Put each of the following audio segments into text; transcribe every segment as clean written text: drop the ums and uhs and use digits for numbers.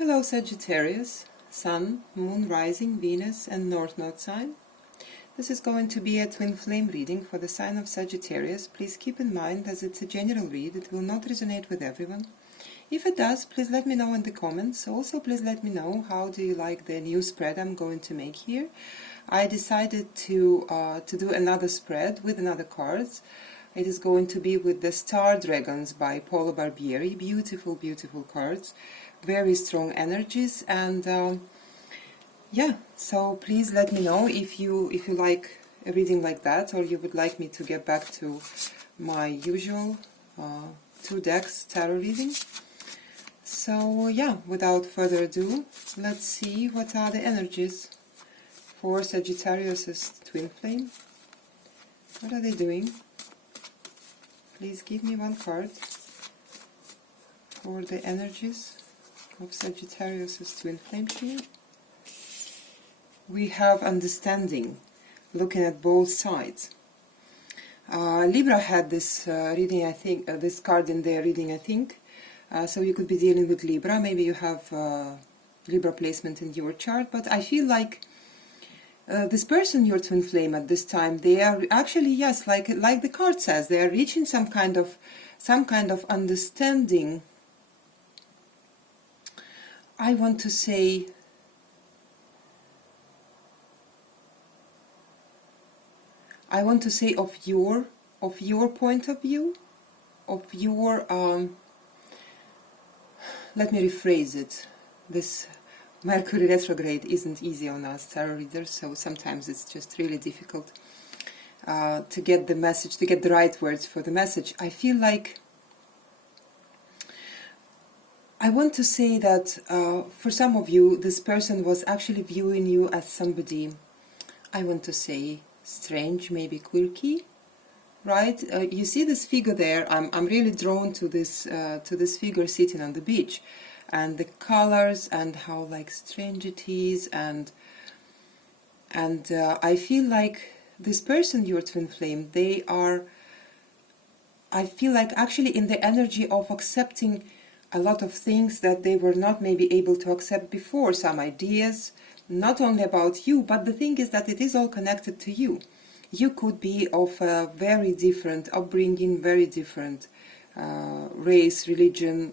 Hello Sagittarius, Sun, Moon, Rising, Venus and North Node sign. This is going to be a twin flame reading for the sign of Sagittarius. Please keep in mind as it's a general read, it will not resonate with everyone. If it does, please let me know in the comments. Also, please let me know how do you like the new spread I'm going to make here. I decided to do another spread with another cards. It is going to be with the Star Dragons by Paolo Barbieri. Beautiful, beautiful cards. Very strong energies, and yeah, so please let me know if you like a reading like that, or you would like me to get back to my usual 2 decks tarot reading. So yeah, without further ado, let's see what are the energies for Sagittarius's twin flame. What are they doing? Please give me one card for the energies of Sagittarius's twin flame here. We have understanding, looking at both sides. Libra had this reading, I think, this card in their reading, I think. So you could be dealing with Libra. Maybe you have Libra placement in your chart, but I feel like this person, your twin flame at this time, they are actually, yes, like the card says, they are reaching some kind of understanding. I want to say of your point of view, of your let me rephrase it. This Mercury retrograde isn't easy on us tarot readers, so sometimes it's just really difficult to get the message, to get the right words for the message. I feel like I want to say that for some of you, this person was actually viewing you as somebody, I want to say, strange, maybe quirky, right? You see this figure there. I'm really drawn to this figure sitting on the beach, and the colors and how like strange it is, and I feel like this person, your twin flame, they are, I feel like actually in the energy of accepting a lot of things that they were not maybe able to accept before, some ideas, not only about you, but the thing is that it is all connected to you. You could be of a very different upbringing, very different race, religion,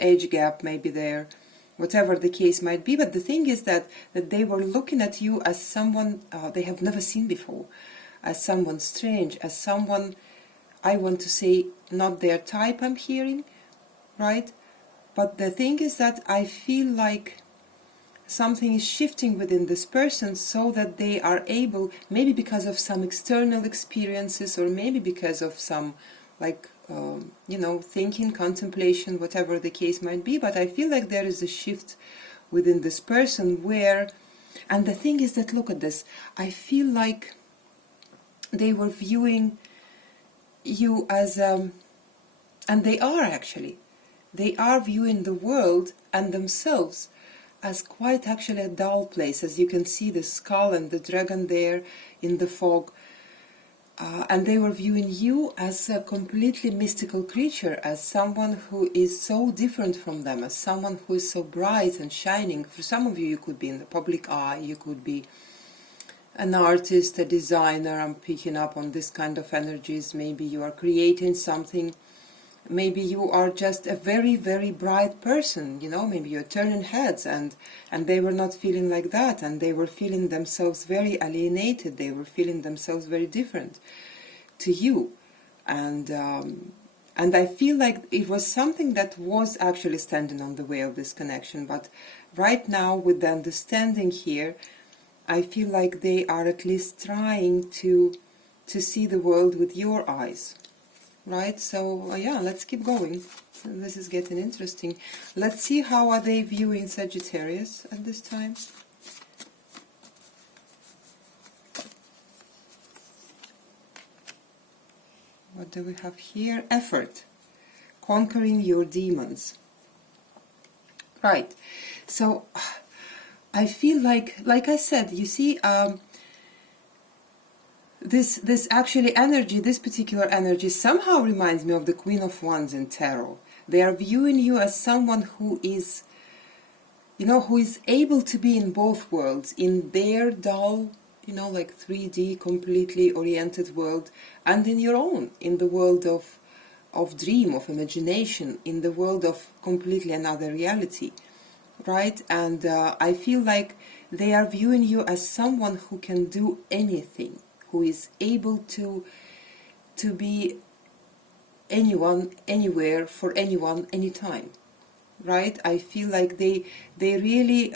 age gap maybe there, whatever the case might be, but the thing is that they were looking at you as someone they have never seen before, as someone strange, as someone, I want to say, not their type, I'm hearing, right? But the thing is that I feel like something is shifting within this person so that they are able, maybe because of some external experiences, or maybe because of some like thinking, contemplation, whatever the case might be, but I feel like there is a shift within this person where, and the thing is that, look at this, I feel like they were viewing you as and they are actually, they are viewing the world and themselves as quite actually a dull place. As you can see the skull and the dragon there in the fog, and they were viewing you as a completely mystical creature, as someone who is so different from them, as someone who is so bright and shining. For some of you, you could be in the public eye, you could be an artist, a designer. I'm picking up on this kind of energies. Maybe you are creating something. Maybe you are just a very, very bright person, maybe you're turning heads, and they were not feeling like that, and they were feeling themselves very alienated, they were feeling themselves very different to you, and I feel like it was something that was actually standing on the way of this connection, but right now with the understanding here, I feel like they are at least trying to see the world with your eyes. Right, so yeah, let's keep going. This is getting interesting. Let's see how are they viewing Sagittarius at this time. What do we have here? Effort. Conquering your demons. Right, so I feel like I said, you see, this actually energy, this particular energy somehow reminds me of the Queen of Wands in tarot. They are viewing you as someone who is who is able to be in both worlds, in their dull, like 3D completely oriented world, and in your own, in the world of dream, of imagination, in the world of completely another reality, right? And I feel like they are viewing you as someone who can do anything, who is able to be anyone, anywhere, for anyone, anytime, right? I feel like they really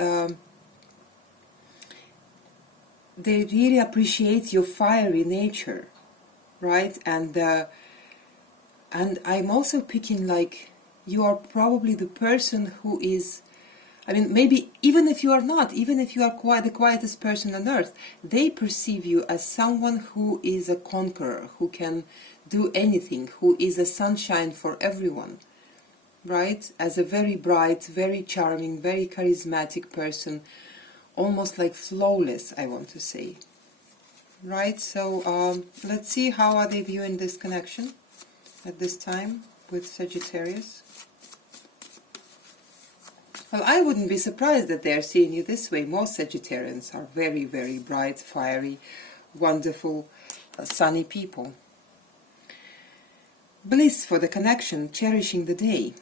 appreciate your fiery nature, right? And I'm also picking like you are probably the person who is, I mean, maybe even if you are not, even if you are the quietest person on earth, they perceive you as someone who is a conqueror, who can do anything, who is a sunshine for everyone, right? As a very bright, very charming, very charismatic person, almost like flawless, I want to say, right? So let's see how are they viewing this connection at this time with Sagittarius. Well, I wouldn't be surprised that they're seeing you this way. Most Sagittarians are very, very bright, fiery, wonderful, sunny people. Bliss for the connection, cherishing the day.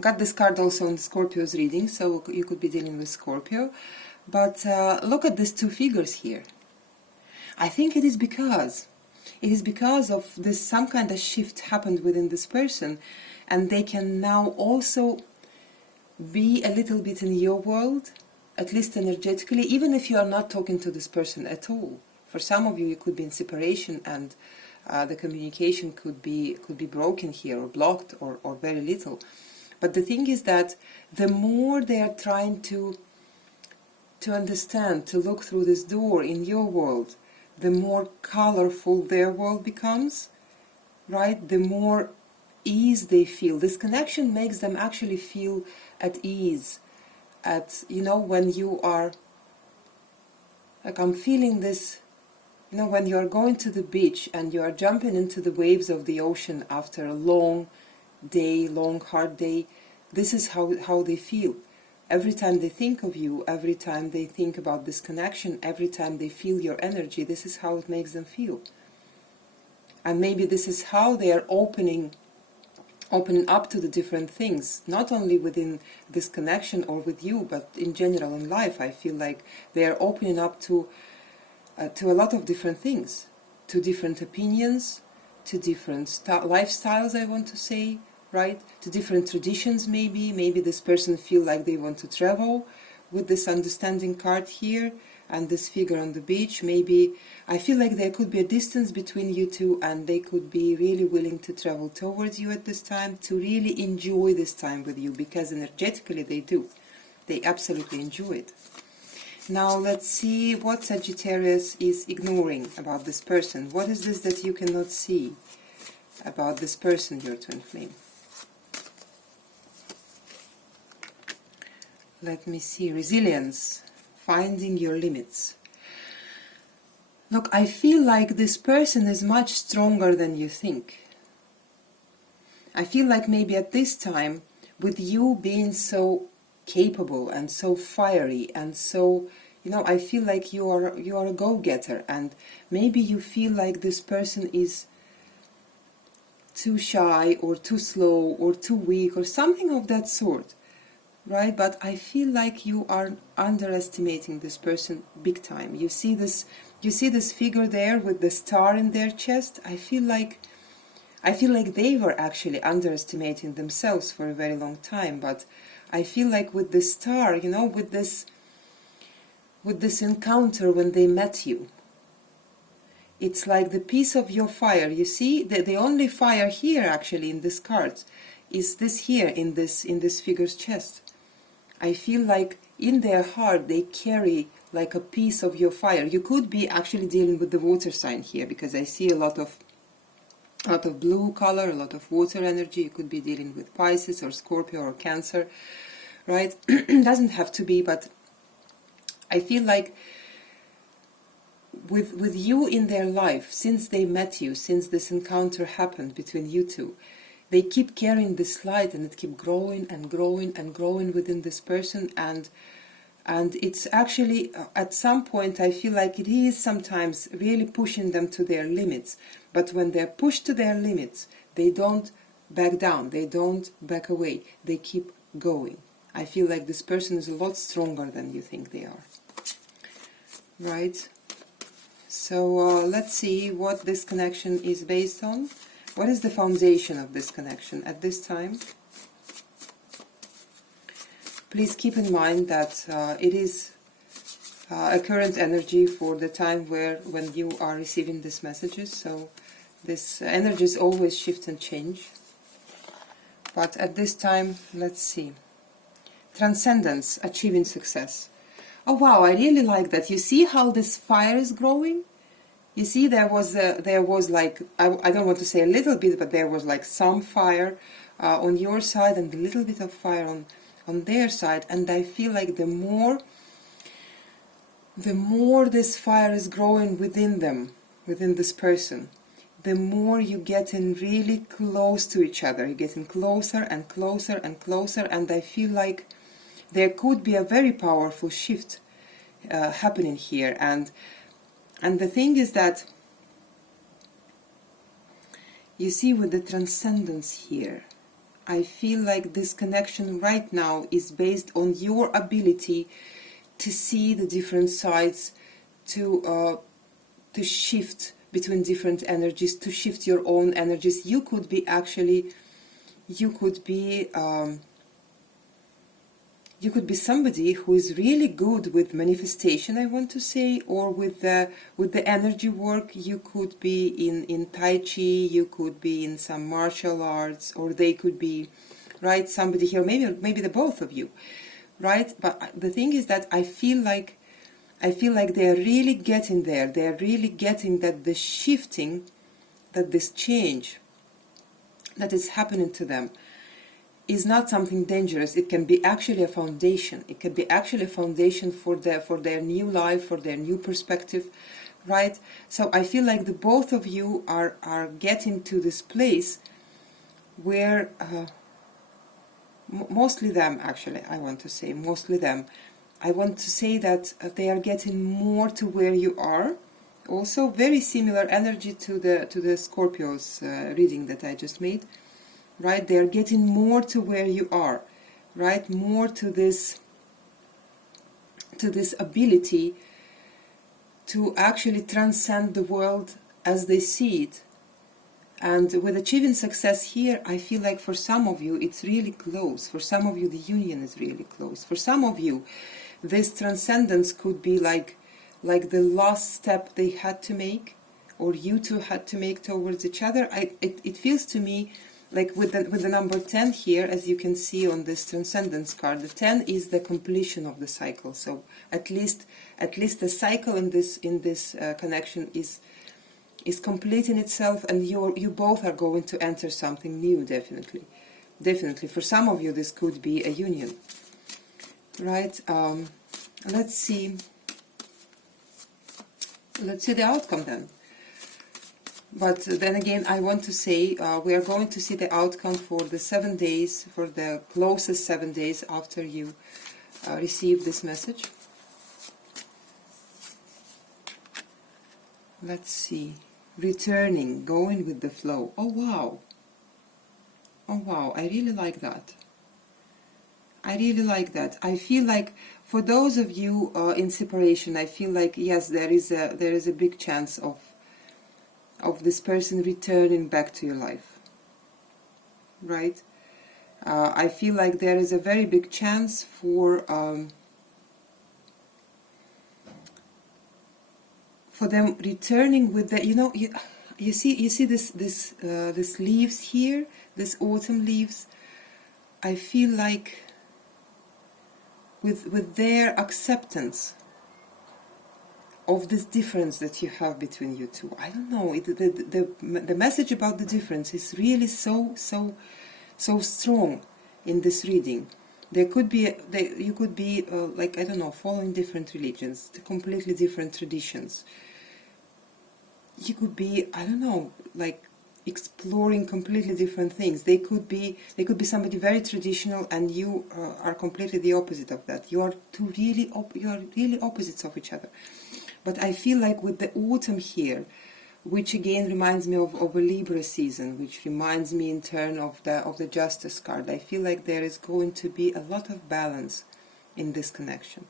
Got this card also on Scorpio's reading, so you could be dealing with Scorpio. But look at these two figures here. I think it is because of this, some kind of shift happened within this person, and they can now also be a little bit in your world, at least energetically, even if you are not talking to this person at all. For some of you, you could be in separation, and the communication could be broken here, or blocked, or very little. But the thing is that the more they are trying to understand, to look through this door in your world, the more colorful their world becomes, right? The more ease they feel. This connection makes them actually feel at ease. When you are, like, I'm feeling this, when you are going to the beach and you are jumping into the waves of the ocean after a long day, long hard day, this is how they feel. Every time they think of you, every time they think about this connection, every time they feel your energy, this is how it makes them feel. And maybe this is how they are opening up to the different things, not only within this connection or with you, but in general in life. I feel like they are opening up to a lot of different things, to different opinions, to different lifestyles, I want to say, right? To different traditions, maybe. Maybe this person feel like they want to travel with this understanding card here and this figure on the beach. Maybe I feel like there could be a distance between you two, and they could be really willing to travel towards you at this time, to really enjoy this time with you, because energetically they do. They absolutely enjoy it. Now let's see what Sagittarius is ignoring about this person. What is this that you cannot see about this person, your twin flame? Let me see. Resilience. Finding your limits. Look, I feel like this person is much stronger than you think. I feel like maybe at this time, with you being so capable and so fiery and so, I feel like you are a go-getter, and maybe you feel like this person is too shy or too slow or too weak or something of that sort. Right, but I feel like you are underestimating this person big time. You see this figure there with the star in their chest. I feel like they were actually underestimating themselves for a very long time. But I feel like with this star, with this encounter when they met you, it's like the piece of your fire. You see, the only fire here actually in this card is this here in this figure's chest. I feel like in their heart they carry like a piece of your fire. You could be actually dealing with the water sign here, because I see a lot of blue color, a lot of water energy. You could be dealing with Pisces or Scorpio or Cancer, right? Doesn't have to be, but I feel like with you in their life, since they met you, since this encounter happened between you two, they keep carrying this light, and it keep growing and growing and growing within this person, and it's actually at some point I feel like it is sometimes really pushing them to their limits. But when they're pushed to their limits, they don't back down, they don't back away, they keep going. I feel like this person is a lot stronger than you think they are. Right? So let's see what this connection is based on. What is the foundation of this connection at this time? Please keep in mind that it is a current energy for the time when you are receiving these messages. So this energies always shift and change. But at this time, let's see. Transcendence, achieving success. Oh wow, I really like that. You see how this fire is growing? You see there was like, I don't want to say a little bit, but there was like some fire on your side and a little bit of fire on their side. And I feel like the more this fire is growing within them, within this person, the more you getting really close to each other. You're getting closer and closer and closer, and I feel like there could be a very powerful shift happening here. And the thing is that, you see, with the transcendence here, I feel like this connection right now is based on your ability to see the different sides, to shift between different energies, to shift your own energies. You could be somebody who is really good with manifestation, I want to say, or with the energy work. You could be in Tai Chi, you could be in some martial arts, or they could be, right, somebody here, maybe the both of you, right? But the thing is that I feel like they're really getting there. They're really getting that the shifting, that this change that is happening to them is not something dangerous. It can be actually a foundation. It can be actually a foundation for their new life, for their new perspective, right? So I feel like the both of you are getting to this place where, mostly them, actually, I want to say, mostly them. I want to say that they are getting more to where you are. Also, very similar energy to the Scorpio's reading that I just made. Right, they are getting more to where you are, right? More to this ability to actually transcend the world as they see it. And with achieving success here, I feel like for some of you it's really close. For some of you the union is really close. For some of you this transcendence could be like the last step they had to make, or you two had to make towards each other. It feels to me like with the number 10 here, as you can see on this transcendence card, the 10 is the completion of the cycle. So at least the cycle in this connection is complete in itself, and you both are going to enter something new. Definitely. For some of you, this could be a union, right? Let's see the outcome then. But then again, I want to say we are going to see the outcome for the 7 days, for the closest 7 days after you receive this message. Let's see. Returning, going with the flow. Oh wow. I really like that. I feel like for those of you in separation, I feel like, yes, there is a big chance of this person returning back to your life, right? I feel like there is a very big chance for them returning with the, you see this leaves here, this autumn leaves. I feel like with their acceptance of this difference that you have between you two. I don't know, the message about the difference is really so strong in this reading. You could be like, I don't know, following different religions, completely different traditions. You could be, I don't know, like exploring completely different things. They could be somebody very traditional, and you are completely the opposite of that. You are you are really opposites of each other. But I feel like with the autumn here, which again reminds me of a Libra season, which reminds me in turn of the Justice card, I feel like there is going to be a lot of balance in this connection,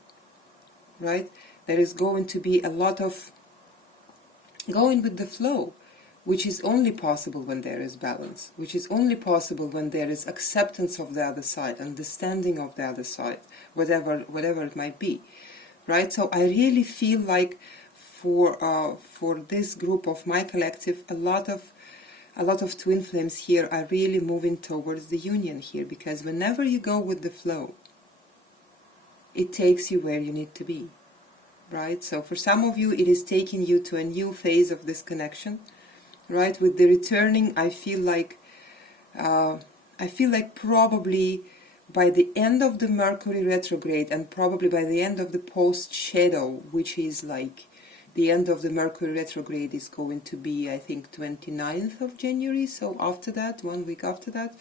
right? There is going to be a lot of going with the flow, which is only possible when there is balance, which is only possible when there is acceptance of the other side, understanding of the other side, whatever it might be, right? So I really feel like for this group of my collective, a lot of twin flames here are really moving towards the union here, because whenever you go with the flow, it takes you where you need to be, right? So for some of you, it is taking you to a new phase of this connection, right? With the returning, I feel like probably by the end of the Mercury retrograde, and probably by the end of the post shadow, which is like the end of the Mercury retrograde is going to be, I think, 29th of January. So after that, 1 week after that,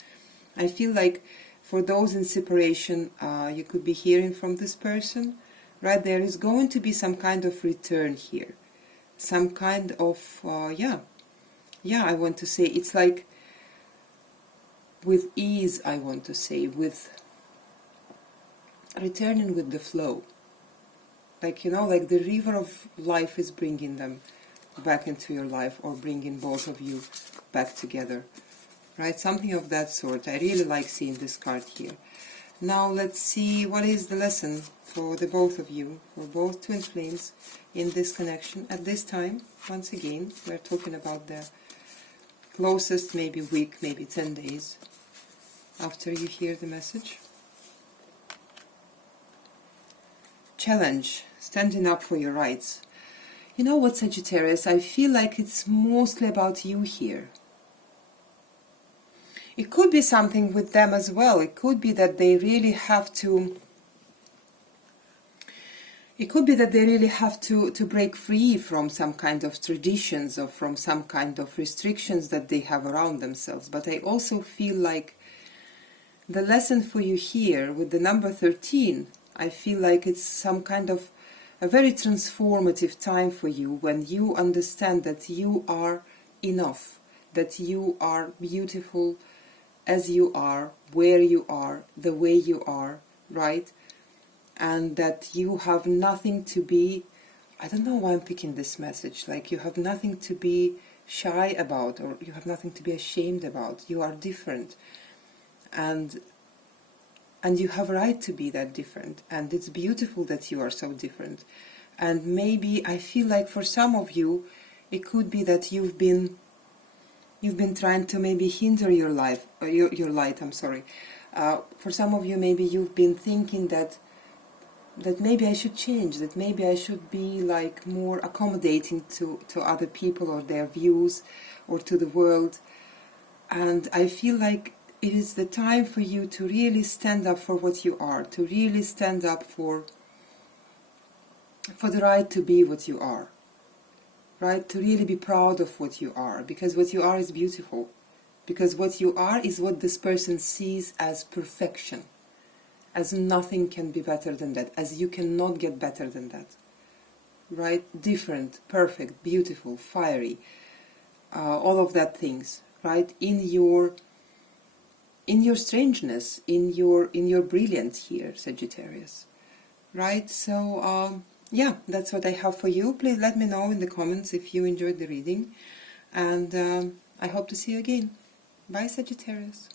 I feel like for those in separation, you could be hearing from this person, right? There is going to be some kind of return here, some kind of I want to say it's like with ease, I want to say, with returning with the flow, like, you know, like the river of life is bringing them back into your life, or bringing both of you back together, right? Something of that sort. I really like seeing this card here. Now let's see what is the lesson for the both of you, for both twin flames in this connection at this time. Once again, we're talking about the closest maybe week, maybe 10 days after you hear the message. Challenge, standing up for your rights. You know what, Sagittarius, I feel like it's mostly about you here. It could be something with them as well. It could be that they really have to break free from some kind of traditions, or from some kind of restrictions that they have around themselves. But I also feel like the lesson for you here with the number 13, I feel like it's some kind of a very transformative time for you, when you understand that you are enough, that you are beautiful as you are, where you are, the way you are, right? And that you have nothing to be, I don't know why I'm picking this message, like you have nothing to be shy about, or you have nothing to be ashamed about. You are different, and you have a right to be that different, and it's beautiful that you are so different. And maybe I feel like for some of you, it could be that you've been trying to maybe hinder your life, or your light, I'm sorry. For some of you, maybe you've been thinking that maybe I should change, that maybe I should be like more accommodating to other people, or their views, or to the world. And I feel like it is the time for you to really stand up for what you are, to really stand up for the right to be what you are, right? To really be proud of what you are, because what you are is beautiful. Because what you are is what this person sees as perfection, as nothing can be better than that, as you cannot get better than that, right? Different, perfect, beautiful, fiery, all of that things, right? In your strangeness, in your brilliance here, Sagittarius, right? So yeah, that's what I have for you. Please let me know in the comments if you enjoyed the reading, and I hope to see you again. Bye, Sagittarius.